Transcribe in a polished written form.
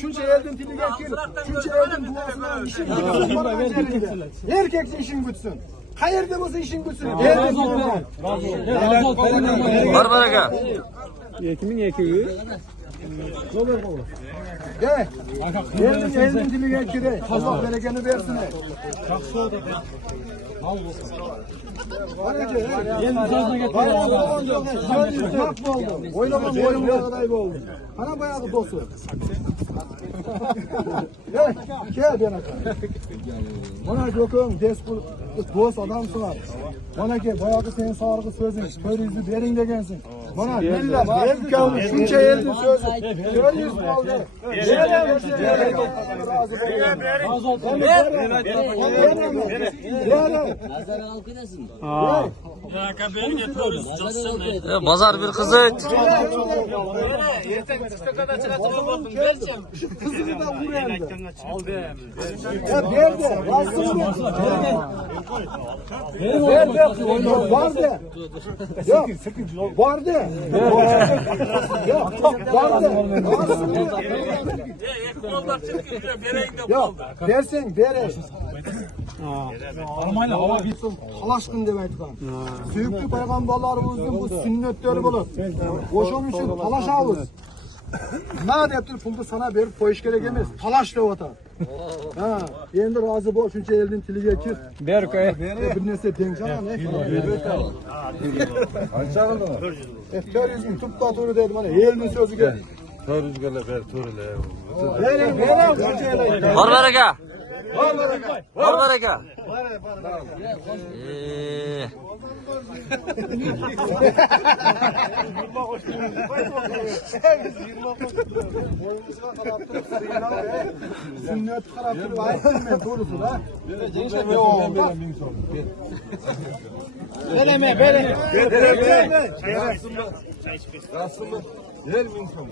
Şunca elden tili getir. Şunca elden duasına işin gütsün. Erkekse işin gütsün. Hayırda olsa işin gütsün. Var baraka. 2200. De. Elden tili getir. Allah berekeni versin. Oynaman boyunca kadar oldu. Ana bayağı dostu. Gel bana. Bana bakın despot dost adamsın. Bana ki bayağı senin sağlıklı sözün, kör yüzü derin de gelsin. Bana billah ev kaldı, şunca eldi sözü. Kör yüzü oldu. Bazar bir kızı. Kızını da vuruyor. Ya nerede? Yazsın mı? Nerede? Vardı. Yok. Vardı. Yok. Vardı. Yok. Dersin. Dere. Aramayla hava gitsin. Talaşkın demek kan. Süyüklü peygamberlerimizin bu sünnetleri bulur. Boşanın için talaş ağız. Ne deyiptir puldu sana verip koyuş gerek emez. Talaş da otar. Ha, endi razı bol şuncha elden tili geçir. Berkay. Bir nese denjana ne? Açağın mı? 400 bin tupta turu dedim hani elin sözü gel. 400 gele ver turule. Var baraka. Var baraka. Sünnet tarafı var mı? Doğrusu da. Vereme, vereme. Ver 1000 so'm.